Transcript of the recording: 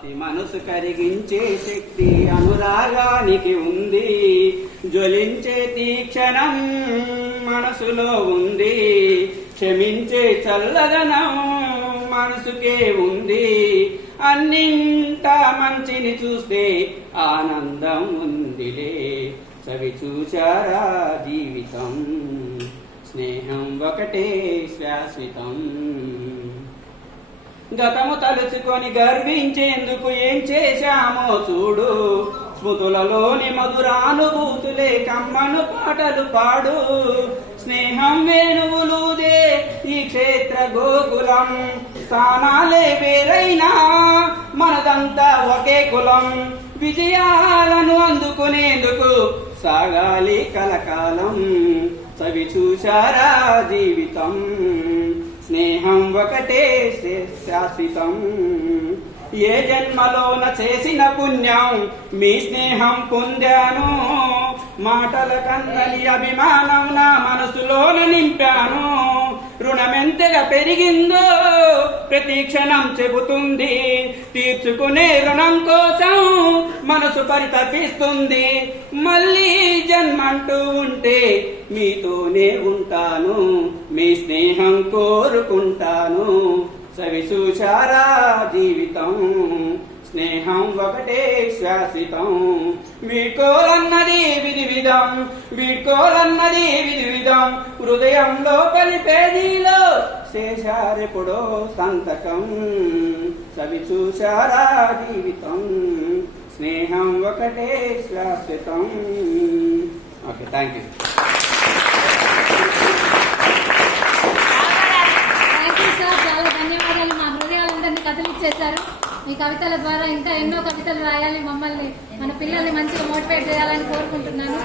అతి మనసు కరిగించే శక్తి అనురాగానికి ఉంది. జ్వలించే తీక్షణం మనసులో ఉంది. క్షమించే చల్లదనం మనసుకే ఉంది. అన్నింటా మంచిని చూస్తే ఆనందం ఉందిలే. చవి చూచారా జీవితం, స్నేహం ఒకటే శాశ్వతం. గతము తలుచుకొని గర్వించేందుకు ఏం చేశామో చూడు. స్మృతులలోని మధురానుభూతులే కమ్మను పాటలు పాడు. స్నేహం వేణువులుదే ఈ క్షేత్ర గోకులం. స్థానాలే వేరైనా మనదంతా ఒకే కులం. విజయాలను అందుకునేందుకు సాగాలి కలకాలం. చవి చూశారా జీవితం, స్నేహం ఒకటే శాశ్వతం. ఏ జన్మలోన చేసిన పుణ్యం మీ స్నేహం పొందాను. మాటల కన్నని అభిమానం నా మనసులోన నింపాను. రుణమెంతగా పెరిగిందో ప్రతి క్షణం చెబుతుంది. తీర్చుకునే రుణం కోసం మనసు పరితపిస్తుంది. మళ్ళీ జన్మంటూ ఉంటే మీతోనే ఉంటాను. మీ స్నేహం కోరుకుంటాను. చవి చూశారా జీవితం, స్నేహం ఒకటే శాశ్వతం. వీడ్కోలన్నది విధి విధం, వీడ్కోలన్నది విధి విధం. హృదయంలో పేజీలో చేశారెప్పుడో సంతకం. చవి చూశారా జీవితం, స్నేహం ఒకటే శాశ్వతం. Okay, thank you. చాలా ధన్యవాదాలు. మా హృదయాలందరినీ కదిలిచ్చేశారు. మీ కవితల ద్వారా ఇంకా ఎన్నో కవితలు రాయాలి, మమ్మల్ని మన పిల్లల్ని మంచిగా మోటివేట్ చేయాలని కోరుకుంటున్నాను.